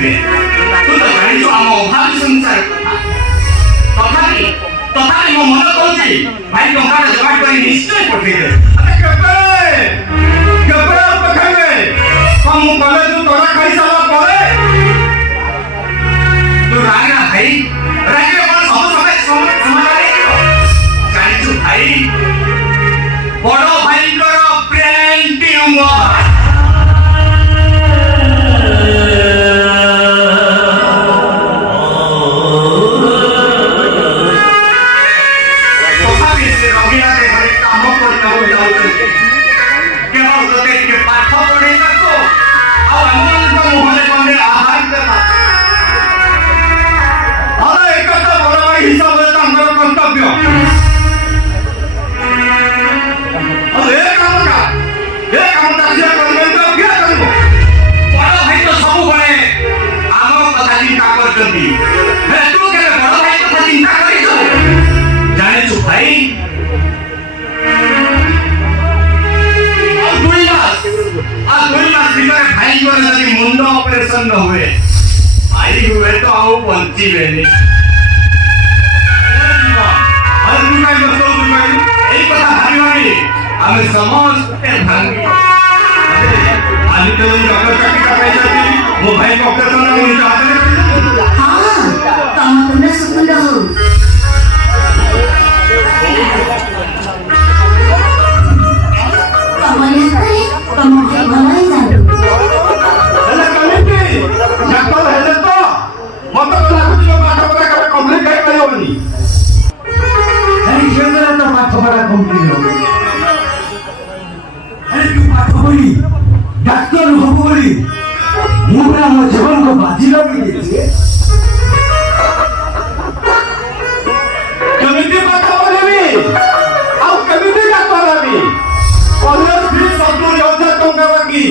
ଆସିବେ। ତୁ ତ ଜାଣିଛୁ ଆମ ଅଭାବୀ ସଂସାର କଥା। ତଥାପି ମୋ ମନ କହୁଛି ଭାଇ ଟଙ୍କାଟା ଯୋଗାଡ଼ କରି ନିଶ୍ଚୟ ପଠେଇଦେବେ। କେବେ ପଠେଇବେ? ମୁଁ କଲେଜରୁ ଟଙ୍କା ଖାଇସାରିଲା ପରେ ତୁ ରାଗନା ଭାଇ, ରାଗିଲେ କଣ ସବୁ ସମାଧାନ ହେଇଯିବ? ଜାଣିଛୁ ଭାଇ, ବଡ ଭାଇଙ୍କର ବ୍ରେନ୍ ଟ୍ୟୁମର। ଜାଣିଛୁ ଭାଇ, ଦୁଇ ମାସ ଭିତରେ ଭାଇଙ୍କର ଯଦି ମୁଣ୍ଡ ଅପରେସନ ନ ହୁଏ, ଭାଇ ହୁଏ ତ ଆଉ ବଞ୍ଚିବେନି। ଏଇ କଥା ଭାବିବାନି ଆମେ ସମସ୍ତେ ଭାଙ୍ଗି ଆଜି ତ ଡକ୍ଟର ଚାକିରିଟା ପାଇଛନ୍ତି। ମୋ ଭାଇଙ୍କ ଅପରେସନ ମୁଁ ନିଜ ହାତରେ ডাক্তার হব বলি ମୁଁ ପୁରା ମୋ ଜୀବନକୁ ବାଜି ଲଗେଇ ଦେଇଛି। କେମିତି ପାଠ ପଢିବି ଆଉ କେମିତି ଡାକ୍ତର ହେବି? କଲେଜ ଫିସ୍ 70,000 ଟଙ୍କା ବାକି,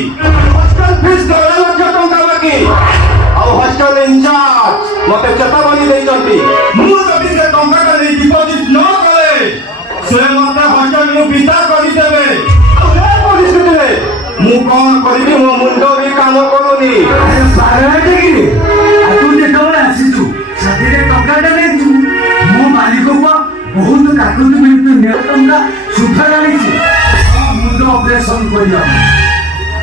ହଷ୍ଟେଲ ଫିସ୍ 10 ଲକ୍ଷ ଟଙ୍କା ବାକି, ଆଉ ହଷ୍ଟେଲ ଇନଚାର୍ଜ ମତେ ଚେତାବନୀ ଦେଇଛନ୍ତି ମୁଁ ଯଦି ସେ ଟଙ୍କାଟା ନେଇ ଡିପୋଜିଟ୍ ନ କରେ ସେ ମତେ ହଷ୍ଟେଲରୁ ବିଦା କରିଦେବେ। ଆଉ ଏ ପରିସ୍ଥିତିରେ ମୁଁ କଣ କରିବି? ମୋ ମୁଣ୍ଡ ବି କାମ କରୁନି। ତୁ ଯେତେବେଳେ ଆସିଛୁ ସେଥିରେ ଟଙ୍କାଟା ନେଇଛୁ, ମୋ ମାଲିକକୁ ବହୁତ କାକୁତି ମିଳୁଛି, ଟଙ୍କା ସୁଧ ଜାଣିଛି ମୁଣ୍ଡ ଅପରେସନ କରିବା।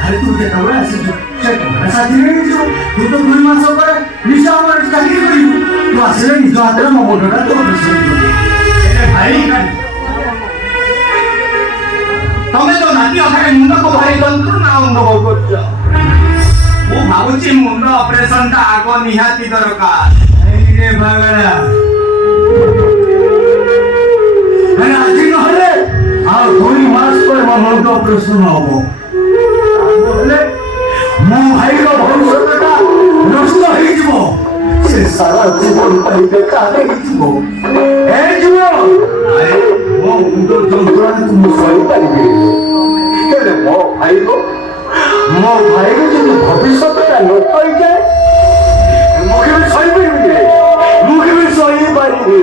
ଆରେ ତୁ ଯେତେବେଳେ ଆସିଛୁ ସେ ଟଙ୍କା ସାଥିରେ ନେଇଛୁ। ତୁ ତ 2 ମାସ ପରେ ନିଜ ଆମର ଚାକିରି କରିବୁ। ତୁ ଆସିଲେ ନିଜ ହାତରେ ମୋ ମୁଣ୍ଡଟା ତୁ ଅପରେସନ କରିବୁ। ଭାଇ ତମେ ତ ନାତି ଅଧାରେ ମୁଣ୍ଡକୁ ଭାରି ଯନ୍ତ୍ରଣା ଅନୁଭବ କରୁଛ। ମୁଁ ଭାବୁଛି ମୁଣ୍ଡ ଅପରେସନ ଟା ଆଗ ନିହାତି ଦରକାର। ଆଜି ନହେଲେ ଆଉ 2 ମାସ ପରେ ମୋ ମୁଣ୍ଡ ଅପରେସନ ହବ। ନହେଲେ ମୋ ଭାଇର ଭବିଷ୍ୟତଟା ନଷ୍ଟ ହେଇଯିବ। ସେ ସାରା ଜୀବନ ପାଇଁ ବେକାର ହେଇଯିବ। ଏ ଜୀବନ ମୋ ମୁଣ୍ଡ ଯନ୍ତ୍ରଣାକୁ ମୁଁ ସହିପାରିବି, ହେଲେ ମୋ ଭାଇର ଯଦି ଭବିଷ୍ୟତଟା ନଷ୍ଟ ହେଇଯାଏ ମୁଁ କେବେ ସହିପାରିବିନି। ମୁଁ କେବେ ସହିପାରିବି?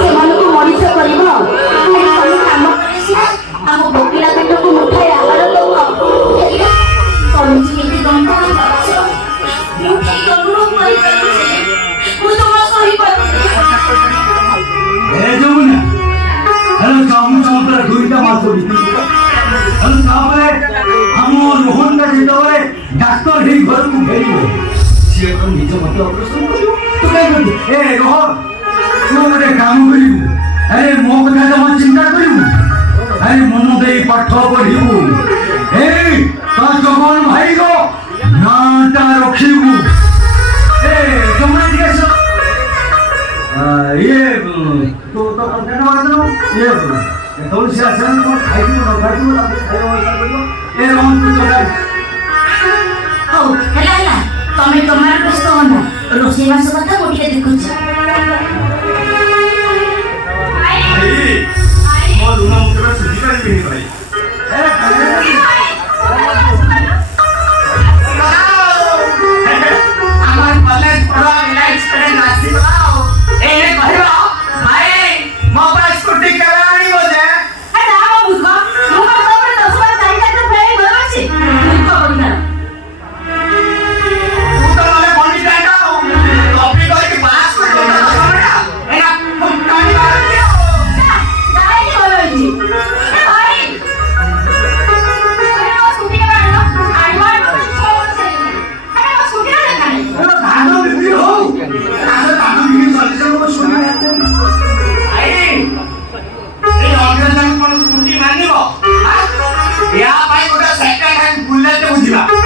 ସେମାନଙ୍କୁ ମଣିଷ କରିବ, କାମ କରି ସିନା ଆମ ଭୋକିଲା ପେଟକୁ ମୁଠାଏ ଆହାର ଦବ। କହୁଛି କେତେ ଦଣ୍ଡ ମୁଁ ଠିକ ଅନୁଭବ କରିପାରୁଛି। ମୁଁ ଜମା ସହିପାରୁନି। ଦୁଇଟା ମାସ ବିତିଯିବ। ତାପରେ ଆମ ରୋହନଟା ଯେତେବେଳେ ଡାକ୍ତର ହେଇ ଘରକୁ ଫେରିବ, ସିଏ ତ ନିଜ ମତେ ଅପରେସନ କରିବ। ତୁ କାଇଁ କରିବୁ? ଏ ରୋହନ, ତୁ ଗୋଟେ କାମ କରିବୁ। ଆରେ ମୋ କଥା ଜମା ଚିନ୍ତା କରିବୁ। ଆରେ ମନ ଦେଇ ପାଠ ପଢିବୁ। ଏଇ ତା ଜଗନ ଭାଇର ନାଁଟା ରଖିବୁ। ଏ ଜମା ଟିକେ ଇଏ ତୁ ତ କଣ୍ଟାକ୍ଟ ମାରିଦେଲୁ। ଇଏ ଯେତେବେଳେ ସେ ଆସିବ କ'ଣ ଖାଇଥିବ ନ ଖାଇଥିବ ତାକୁ ଖାଇବା ବ୍ୟବସ୍ଥା କରିବ। ଏ ରହନ ତୁ ଚଲା। ହଉ ହେଲା, ତମେ ତମର ବ୍ୟସ୍ତ ହନା। ରୋଷେଇବାସ କଥା ମୁଁ ଟିକେ ଦେଖୁଛି। ମୋ ଋଣ ମୁଁ କେବେ ସୁଝି ପାରିବିନି ଭାଇ। আমার কলেজ পড়া রিলাইজ করে নাচিব ଆଉ ଏଇନେ କହିବ ଭାଇ ମୋ ପାଇଁ ସ୍କୁଟି କେବେ ଆଣିବ ଯେ? ନା ବାବୁକା କେତେ ବୁଝିବା